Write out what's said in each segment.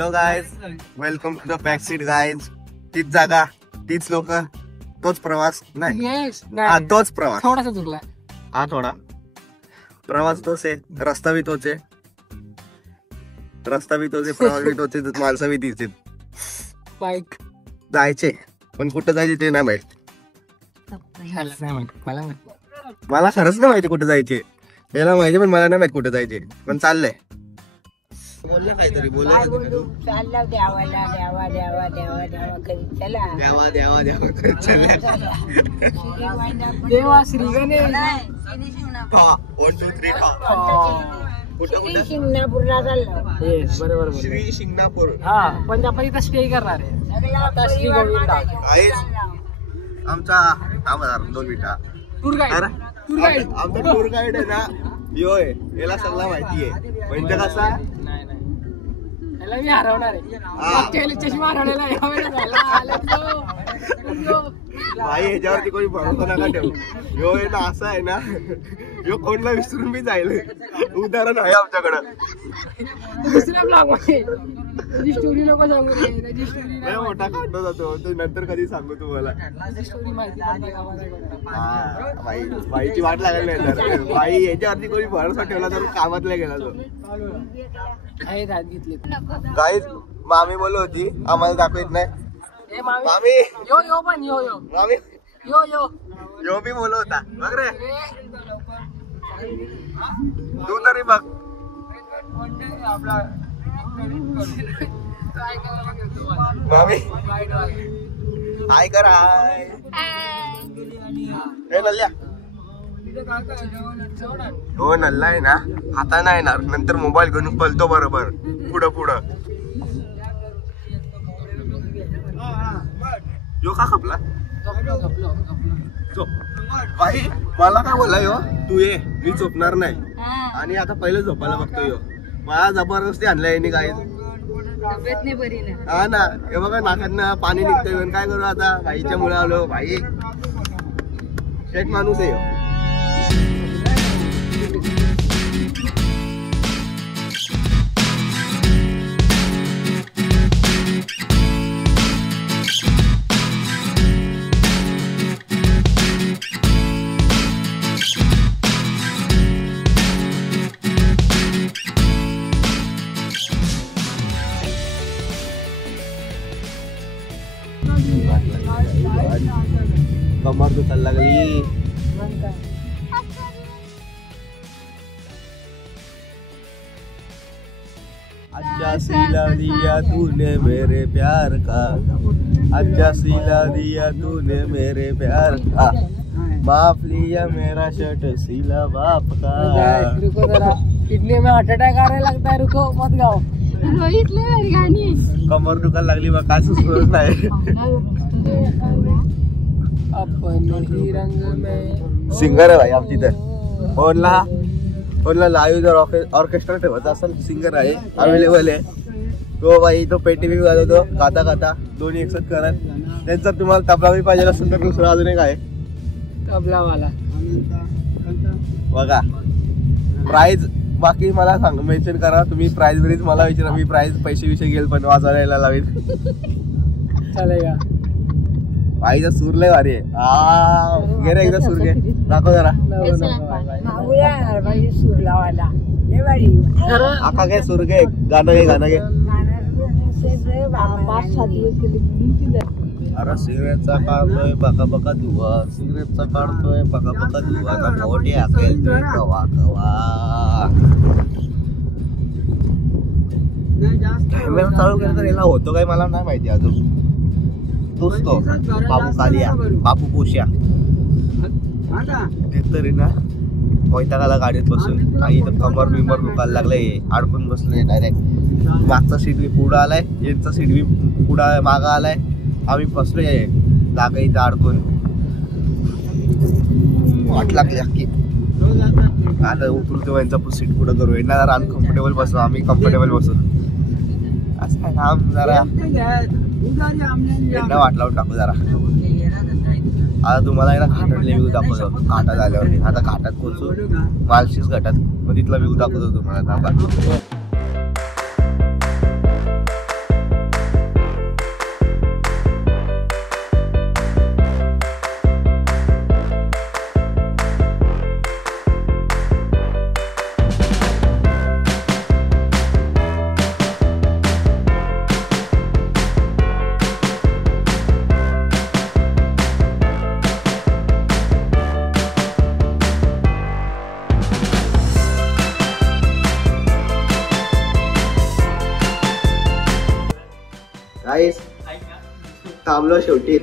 Hello guys, welcome to the back seat guys. तीच जागा, तीच लोक, तोच प्रवास. नाही हा तोच प्रवास, थोडासा चुकला. हा थोडा प्रवास तोच आहे, रस्ता बी तोच आहे, रस्ता बी तोच आहे, प्रवास बी तोच आहे, माणसं बी तीच आहेत. बाईक जायचे पण कुठं जायचे ते नाही माहित. मला खरंच नाही माहिती कुठे जायचे. याला माहिती पण मला नाही माहित कुठे जायचे, पण चाललंय. बोललं काहीतरी, बोललं चालला देवाला देवा देवा देवा देवा करीत चला. देवा देवा देवा करत चाललंय. देवा श्री गणेश. हा, 1 2 3 हा. कुठं कुठं? शिंगणापूरला चाललो. बरोबर श्री शिंगणापूर. हा, पण आपण इथं स्टे करणार आहे. आता श्री गोविंदा आमचा 2 मिनिटं. Tour guide. आमचा टूर गाईड आहे ना, यो आहे, याला सगळं माहिती आहे. म्हणजे कसा नाही याला मी हरवणार आहे. मागच्या वेळेला चष्मा हरवलेला आहे, यावेळेला झाला. Let's go. भाई ह्याच्यावरती कोणी भरोसा नका ठेवू. यो आहे ना, असं आहे ना, यो कोणला विसरून बी जाईल. उदाहरण आहे आमच्याकडं. दुसऱ्या ब्लॉग मध्ये त्याची स्टोरी नको सांगू रे. त्याची स्टोरी लय मोठा काढतो जातो तो, नंतर कधी सांगू तुम्हाला. स्टोरी माहिती पडली आम्हाला. भाई भाईची वाट लागायला नाही तर. भाई याच्यावरती कोणी भरोसा ठेवला तर कामातला गेला तो. आहेत हात घेतले. गाईज मामी बोलत होती आम्हाला दाखवत नाही. ए मामी, मामी यो यो पण यो यो मामी यो यो यो बी बोलत होता. बघ रे, तू तरी बघ. मामी हाय कर, हाय. हे नल्ल्या हो, नल्ला आहे ना, आता नाही येणार, नंतर मोबाईल घेऊन पलतो बरोबर पुढं पुढं. यो का खपला भाई? मला काय बोला यो, तू ये, मी झोपणार नाही. आणि आता पहिलं झोपायला बघतो यो. मला जबरदस्ती आणलाय यांनी. काय हा ना, हे बघा नाकातनं पाणी निघतंय. काय करू आता, भाईच्या मुळे आलो. भाई शेट माणूस आहे. कमर दुखायला लागली. अच्छा सिला दिया तूने मेरे प्यार का, अच्छा सिला दिया तूने मेरे प्यार का, बाप लिया मेरा शर्ट सिला बाप का. रुको जरा, किडनी में हार्ट अटैक आने लगता है. रुको मत गाओ. कमर दुखायला लागली बा, काय सुचत नाही. अपन रंग में सिंगर आहे भाई आमची तर. फोनला लाईव्ह जर ऑर्केस्ट्रा ठेवायचा असेल, सिंगर आहे अवेलेबल आहे तो. भाई तो पेटी बी वाजवतो गाता गाता, दोन्ही एकसाथ करत. त्यांचा तुम्हाला तबला बी पाहिजे असेल तर दुसरा अजून एक आहे तबलावाला. बघा. प्राइज बाकी मला सांग, मेन्शन करा तुम्ही. प्राइज ब्रीज मला विचारा, मी प्राइज पैसे विषय घेईल पण वाजवायला लावेल. चालेगा. भाईचा सूर लय भारी आहे. घे रे एकदा सूर घे, दाखव जरा. सूर लावायला आका घे सूर घे, गाणं घे, गाणं घे. 5-6 दिवस गेले. अरे सिगरेटचा काढतोय बका बका धुवा, सिगरेटचा काढतोय बका बका धुवा, मोठी अकेल कवा कवा. कॅमेरा चालू केला तर याला होतो काय मला नाही माहिती अजून. तोच तो बापू कालिया, बापू पोश्या. तरी ना वैतागाला गाडीत बसून, आणि इथं कमर बिंबर दुखायला लागलंय. अडकून बसलोय डायरेक्ट. मागचा सीट बी पुढं आलाय, यांचा सीट बी पुढं मागं आलाय. आम्ही फसलोय जागा इथं अडकून. वाट लागली अख्खी. आता उतरतो, यांचा सीट पुढं करू. यांना जरा अनकम्फर्टेबल बसू, आम्ही कम्फर्टेबल बसू. असं काय काम जरा यांना वाट लावून टाकू जरा. आता तुम्हाला एकदा घाटातले व्ह्यू दाखवतो. घाटात आल्यावरती आता घाटात पोहोचू, मालशीस घाटात, मग तिथला व्ह्यू दाखवतो तुम्हाला. थांबलो शेवटी,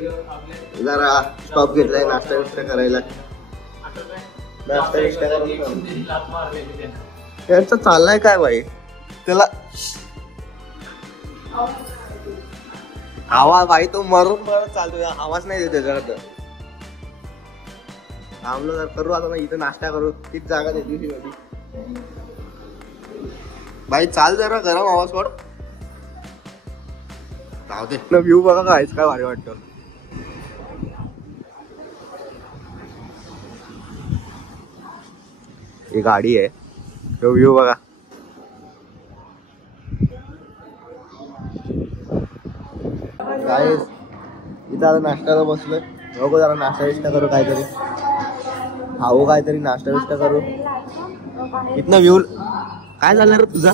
जरा स्टॉप घेतलाय नाश्ता बिष्टा करायला. नाश्ता बिष्टा करून यांचं चाललंय काय बाई, त्याला आवाज बाई तो मरून मरून चालतोय, आवाज नाही देत त्याच्याकडं. थांबलो जर करू आता, इथं नाश्ता करू. तीच जागा देते बाई, चाल जरा गरम आवाज सोड. जाऊ दे ना, व्ह्यू बघा कायच काय भारी वाटतं. ही गाडी आहे, तो व्ह्यू बघा. काय इथं आता नाश्त्याला बसलोय, बघू जरा नाश्ता बिष्टा करू काहीतरी, खाऊ काहीतरी, नाश्ता बिष्टा करू. इथनं व्ह्यू काय झालं रे तुझा?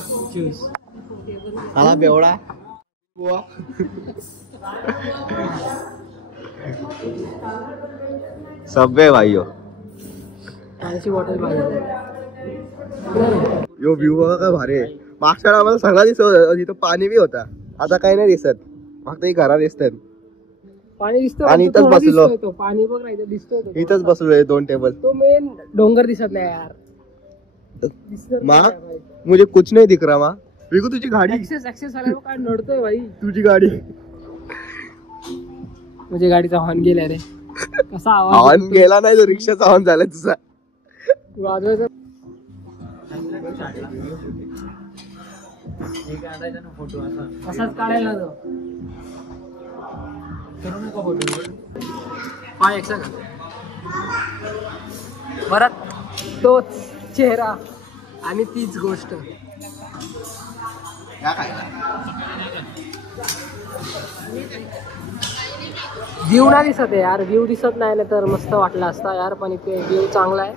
मला बेवडा सबवे भाई यो व्ह्यू बघा काय भारी आहे. मागच्या आम्हाला सगळा दिसत होता, तिथं पाणी बी होता, आता काही नाही दिसत, फक्त ही घरा दिसतात. पाणी दिसतो आणि इथंच बसलो, पाणी बघ नाही दिसतोय, इथंच बसलोय 2 टेबल. तो मेन डोंगर दिसत नाही यार. माँ मुझे कुछ नहीं दिख रहा माँ. विकू तुझी गाडी ऍक्सेस आला काय नडतोय भाई. तुझी गाडी म्हणजे गाडीचा हॉर्न गेला रे. कसा आवाज हॉर्न गेला नाही, तो रिक्षाचा हॉर्न झाला तुझा. वाजवायचा असाच काढायला तो फोटो पाय एक सगळं परत तोच चेहरा आणि तीच गोष्ट. व्ह्यू नाही दिसत आहे यार, व्ह्यू दिसत नाही ना तर मस्त वाटला असता यार, पण इथे व्ह्यू चांगला आहे.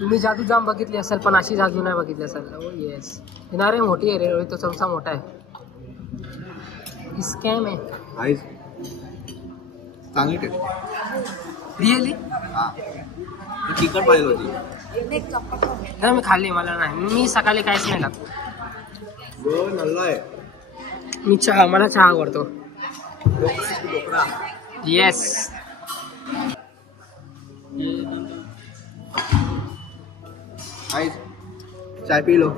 तुम्ही जादू जाम बघितली असेल पण अशी जादू नाही बघितली असेल. ओ येस, किनारे मोठी आहे रे रोहित, तो चमचा मोठा आहे. स्कॅम आहे चांगली रिअली. चिकन पाहिजे होती नाही मी खाल्ली, मला नाही, मी सकाळी काहीच नाही लागत. मी चहा, मला चहा आवडतो. येस चाय पी लो,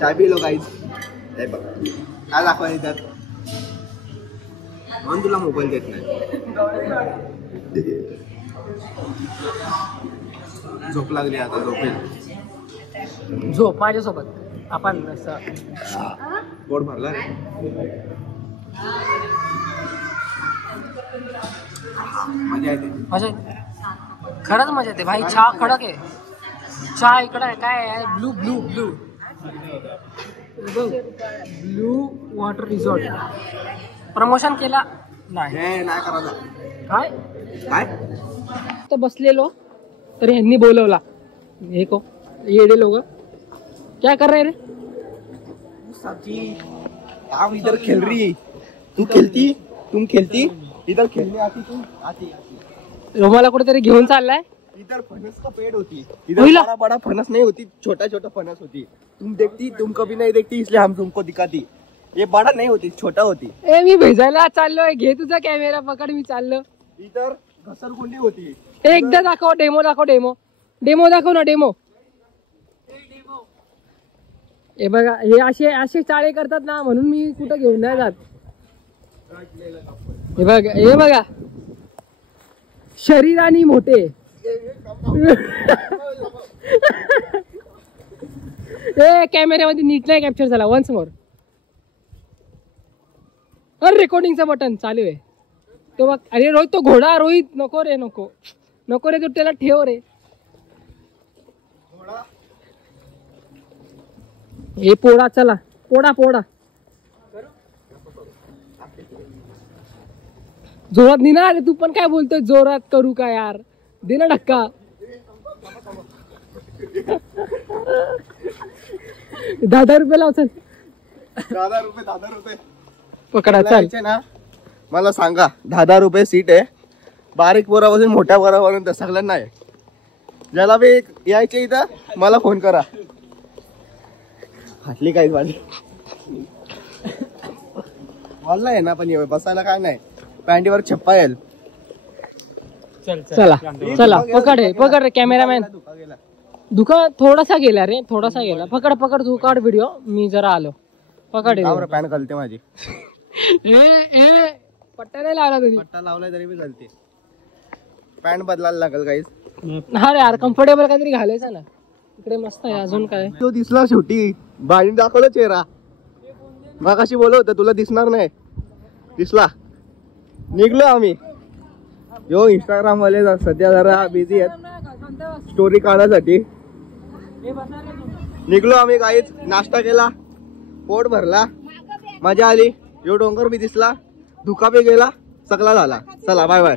चाय पी लो गाईज. काय दाखवा त्यात म्हणून तुला मोबाईल देत नाही. झोप लागली आता, झोपेल. झोप माझ्यासोबत, आपण पोट भरला रे. मजा येते, मजा येते, खरंच मजा येते भाई. चहा कडक आहे, चहा इकडे आहे काय आहे, blue blue blue blue water resort. Promotion केला नाही करायला. काय काय तर बसलेलो तर ह्यांनी बोलवला. हे को येडे लोग क्या कर रहे रे. आप इधर खेल रही, तू खेलती, तुम खेलती, इधर खेलने आती, तुम आती. रोमाला कुठेतरी घेऊन चाललाय. इधर फणस का पेड़ होती, इधर बड़ा बड़ा फणस नहीं होती, छोटा छोटा फणस होती. तुम देखती, तुम कभी नहीं देखती, इसलिए हम तुमको दिखाती. ये बड़ा नहीं होती, छोटा होती. ए मी भेजायला चाललोय, घे तुझा कॅमेरा पकड, मी चाललो. इधर घसरगुंडी होती. एकदा दाखव, डेमो दाखव, डेमो डेमो दाखव ना, डेमो. हे बघा, हे असे असे चाळे करतात ना, म्हणून मी कुठं घेऊन नाही जात. हे बघा, हे बघा, शरीराने मोठे. ए कॅमेऱ्यामध्ये नीट नाही कॅप्चर झाला. Once more. अरे रेकॉर्डिंगचं बटन चालू आहे तो बघ. अरे रोहित, तो घोडा. रोहित नको रे, नको नको रे, तू त्याला ठेव रे. हे पोडा, चला पोडा पोडा. जोरात नाही ना रे, तू पण काय बोलतोय जोरात करू का यार, दे ना धक्का. 10 रुपये लाव, चल. 10 रुपये पकडा, चल ना. मला सांगा, 10 रुपये सीट आहे. बारीक पोरापासून मोठ्या पोरापर्यंत सगळ्यांना आहे. ज्याला बी यायचे इथं मला फोन करा. हाटली काही माझी हॉलला आहे ना पण बसायला काय नाही, पॅन्टीवर छप्पा येईल. चला चला पकड रे कॅमेरामॅन. दुका थोडासा गेला रे, थोडासा गेला. पकड तू काढ व्हिडिओ, मी जरा आलो. पकड पॅन घालते माझी. पट्टा नाही लावला तुम्ही? पट्टा लावलाय तरी मी घालते. पॅन्ट बदलायला लागेल काहीच. हा रे यार, कम्फर्टेबल काहीतरी घालायचं ना. इकडे मस्त आहे. अजून काय तो दिसला शेवटी, बाईने दाखवलं चेहरा. मगाशी बोलत होतं तुला दिसणार नाही, दिसला. निघलो आम्ही. यो इंस्टाग्राम वाले सध्या जरा बिझी आहेत स्टोरी काढण्यासाठी. निघलो आम्ही काहीच. नाश्ता केला, पोट भरला, मजा आली. यो डोंगर बी दिसला, धुका बी गेला, सगळा झाला. चला बाय बाय.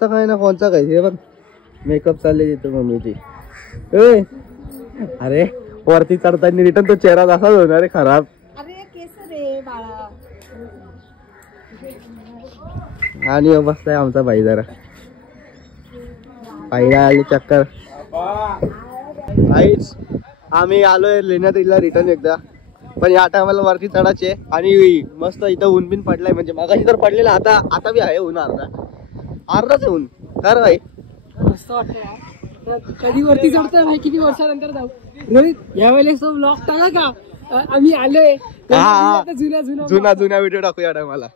काय ना कोणचा काय हे बघ, मेकअप चालले तिथं मम्मीची. अरे वरती चढताना रिटर्न तो चेहरा तसाच होणार रे, खराब. आणि बसलाय आमचा भाई जरा. पाहिला आली चक्कर. काहीच आम्ही आलोय लेण्याद्रीला रिटर्न एकदा, पण या टायमाला वरती चढायचे. आणि मस्त इथं ऊन बिन पडलाय, म्हणजे मागाशी तर पडलेला, आता बी आहे ऊन. अर्धाच ऊन. कर भाई मस्त वाटतं. कधी वरती चढतोय भाई, किती वर्षानंतर जाऊ. रोहित यावेळेस तो ब्लॉग टाका का, आम्ही आलोय. जुना व्हिडिओ टाकूया टायमाला.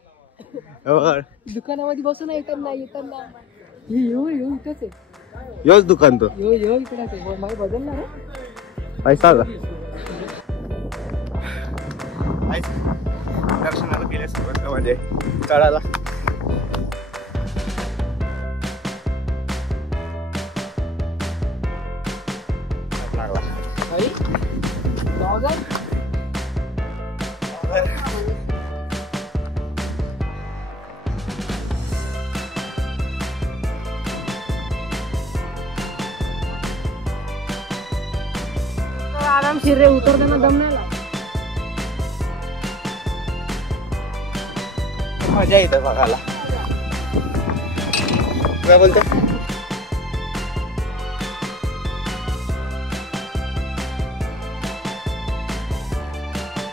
दुकानामध्ये बसून येताना इथंच आहे. योच दुकान तो इकडेच आहे. मला बदलला रे पैसा का. दर्शनाला गेले सुरुवात म्हणजे चढायला. आरामशीर रे, उतरताना दम नाही लागला. मजा येते बघायला. काय बोलतो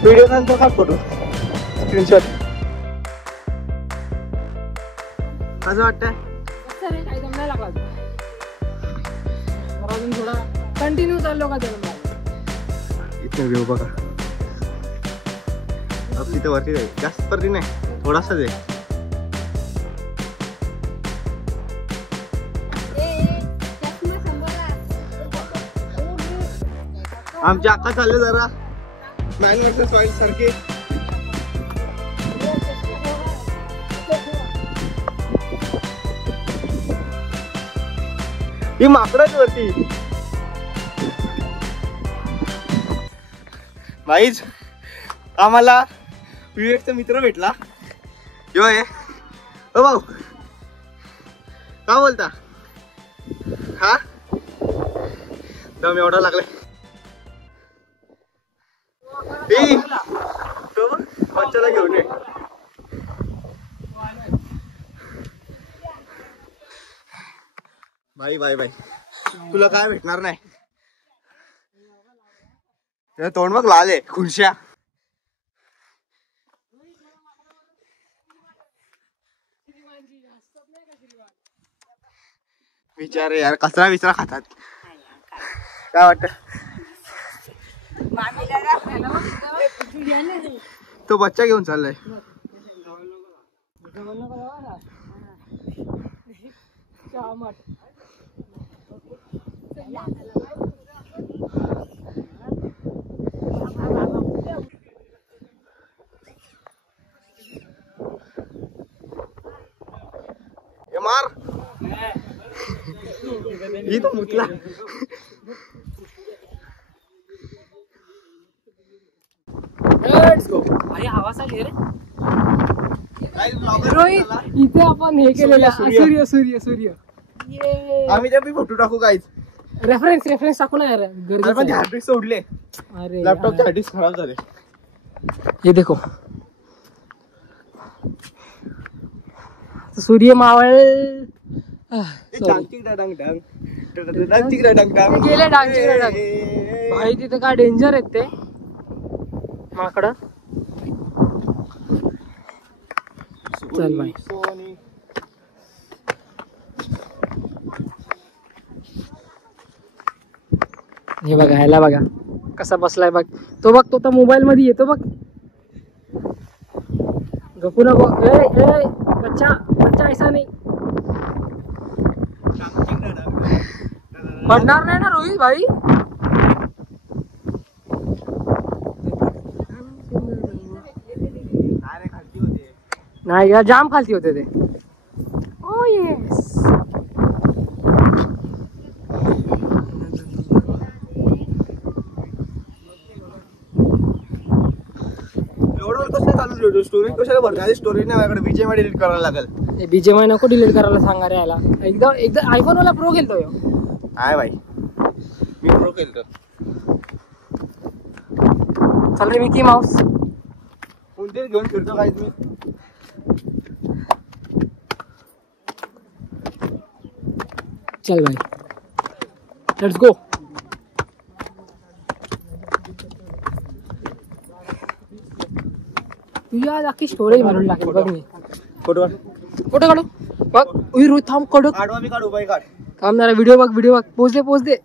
व्हिडिओ काढतो का फोटो स्क्रीनशॉट. कसं वाटतंय? काही दम नाही लागला. अजून थोडा कंटिन्यू चाललो का त्याला. इथे व्ह्यू बघा. तिथं वरती जाईल, जास्त वरती नाही, थोडासाच आहे. आमच्या अक्का चालले जरा मॅन वर्सेस वाईल्ड सारखे. ही माकडच वरती. भाईच आम्हाला विवेकचा मित्र भेटला. यो आहे ओ भाऊ, का बोलता. हा दम एवढा लागलाय. तो बच्चाला घेऊन ये. बाई बाई बाई, तुला काय भेटणार नाही. तोंड बघ लाल आहे, खुर्च्या. विचार यार, कचरा विचरा खातात. काय वाटत तो बच्चा घेऊन चाललाय. मार ही तो मुतला. रोहित इथे आपण हे केलेलं सूर्य सूर्य सूर्य. आम्ही त्या फोटो टाकू काहीच. रेफरन्स टाकू ना यार. पण हार्ड डिस्क सोडले. अरे लॅपटॉपचे हार्ड डिस्क खराब झाले. ये देखो सूर्य मावळ. गेले डांग. भाई तिथे काय डेंजर आहेत ते माकड. चल बाय. हे बघा, ह्याला बघा कसा बसलाय बघ. तो बघ, तो तर मोबाईल मध्ये येतो बघ. गपू नको. ए ए बच्चा बच्चा, ऐसा नाही. पडणार नाही ना रोहित भाई. नाही का, जाम खालती होते ते. ओ येस. स्टोरी कशाला भरणार? स्टोरी नाही माझ्याकडे, बीजेएमआय डिलीट करायला लागेल. बीजेएमआय नको डिलीट करायला सांगा रे याला. एकदा आयफोन वाला प्रो गेलतो ह्यो. आहे भाई, मी प्रो केलतो. चल रे मिकी माऊस. कोणतेच घेऊन फिरतो काय तुम्ही? चल भाई, लेट्स गो. तुझी आज अख्खी स्टोरेज भरून टाकेल बघ मी. फोटो फोटो काढू बघ. उई रोहित थांब, काढू. काढवा, मी काढू बाई, काढ. थांब जरा. व्हिडिओ बघ. पोच दे.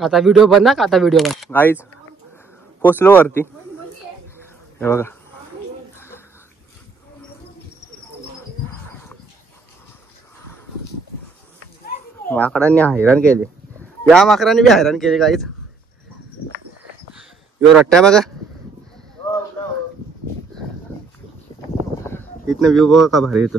आता व्हिडिओ बंद ना, आता व्हिडिओ बंद. गाईज पोचलो वरती. हे बघा, माकडांनी हैराण केले. या माकडांनी बी हैराण केले गाईज. यो रट्ट्या बघा, इथनं व्ह्यू बघा का भारी येतो.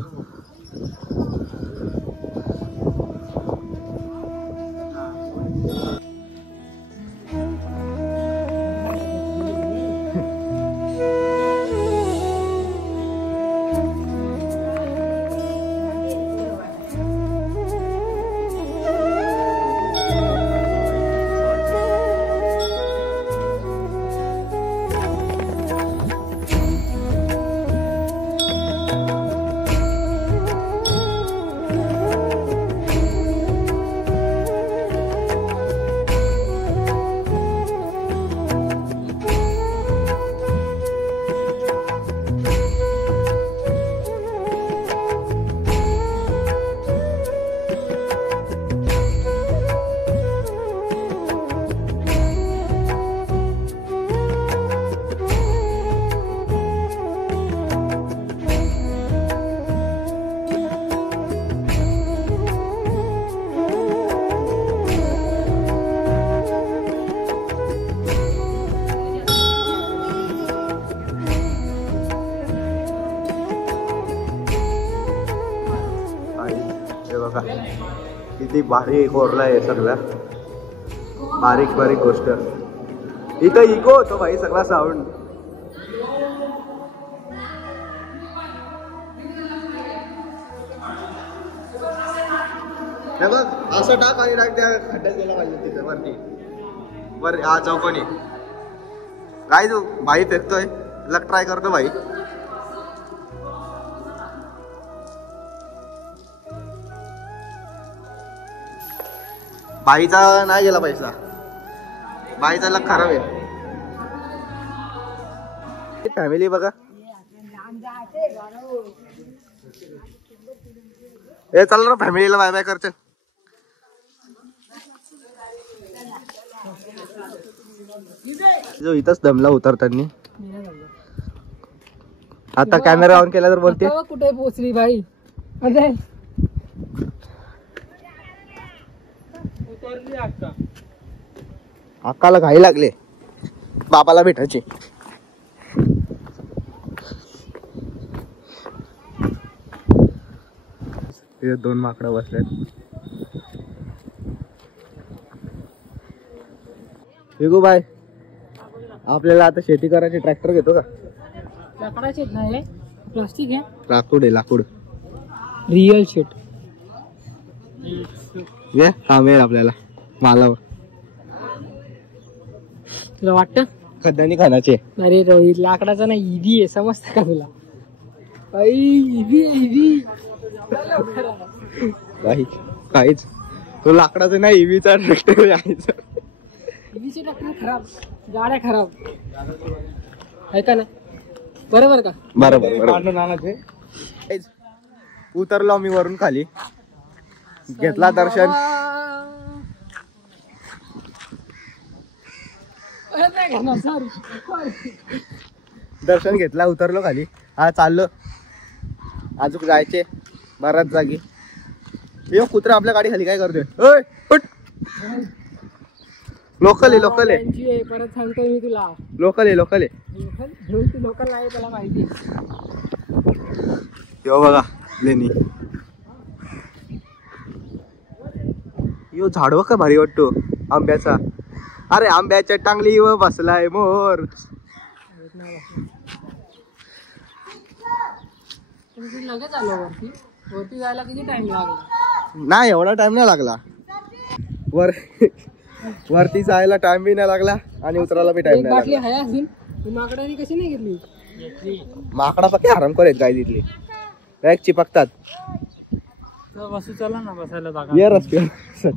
किती भारी कोरला आहे सगळं. बारीक बारीक गोष्ट. इथं इको होतो भाई सगळा साऊंड. हे बघ, असं टाक आणि टाक त्या खड्ड्यात गेला पाहिजे तिथे वरती. वर हा चौकोनी. काय तू भाई फेकतोय, लक ट्राय करतो भाई. बाईचा नाही गेला पैसा, बाईचा लक खराब आहे. फॅमिली बघा. ए चल ना फॅमिलीला बाय बाय करते. जो इथंच दमला उतरताना. आता कॅमेरा ऑन केला तर बोलते कुठे पोहोचली बाई. अरे अक्काला घाई लागले बाबाला भेटायची. तिथे 2 माकडं बसलेत. विगू बाय, आपल्याला आता शेती करायची ट्रॅक्टर घेतो का? लाकडाचे नाही, प्लास्टिक आहे. लाकूड आहे, लाकूड. रिअल शेट. ये हा मिळेल आपल्याला मालावर. तुला वाटतं खड्ड्यानी खाण्याचे? अरे रोहित, लाकडाचा नाही, ईव्ही आहे, समजतं का तुला? ईव्ही काहीच तो लाकडाचं नाही, ईव्हीचा ट्रॅक्टर आहे. ईव्हीचे ट्रॅक्टर खराब, गाड्या खराब आहे का नाही? बरोबर का? बरोबर. उतरलो मी वरून खाली, घेतला दर्शन. दर्शन घेतला, उतरलो खाली. हा चाललो अजून जायचे बऱ्याच जागी. यो कुत्रा आपल्या गाडी खाली काय करतोय? लोकल आहे. परत सांगतोय मी तुला, लोकल आहे. लोकल नाही, त्याला माहिती. यो बघा लेणी. यो झाडवा का भारी वाटतो आंब्याचा. अरे आंब्याच्या टांगलीवर बसलाय मोर. लगेच आलो वरती जायला किती टाइम लागला? नाही एवढा टाइम नाही लागला. वरती जायला टाइम बी नाही लागला आणि उतरायला बी टाइम नाही लागला. आहे अजून. माकडाने कशी नाही घेतली? माकडा पक्के हराम करेत गाय तिथली. डायरेक्ट चिपकतात. बसू चला ना बसायला जागा. ये रस्त्यावर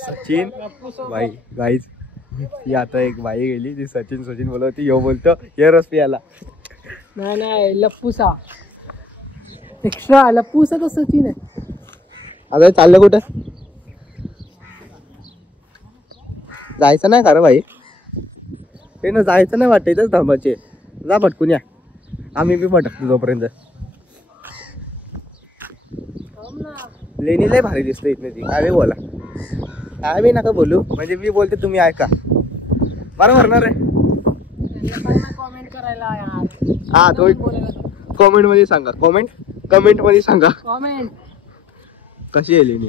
सचिन बाई गाईच. ही आता एक बाई गेली, ती सचिन बोलवती. यो बोलतो ये रस पियाला. नाही लप्पूसा एक्स्ट्रा. लप्पूसा तर सचिन आहे. आता चाललं कुठं? जायचं नाही खरं भाई. ते ना जायचं नाही वाटत. इथंच थांबायचे. जा भटकून या. आम्ही बी भटकतो तोपर्यंत. लेणी लय भारी दिसते इथनं ती. काय बी बोला, काय बी नका बोलू. म्हणजे मी बोलते तुम्ही ऐका. बरोबर ना रे? कॉमेंट करायला हा तो कॉमेंट मध्ये सांगा. कमेंट मध्ये सांगा कॉमेंट कशी आहे लेणी.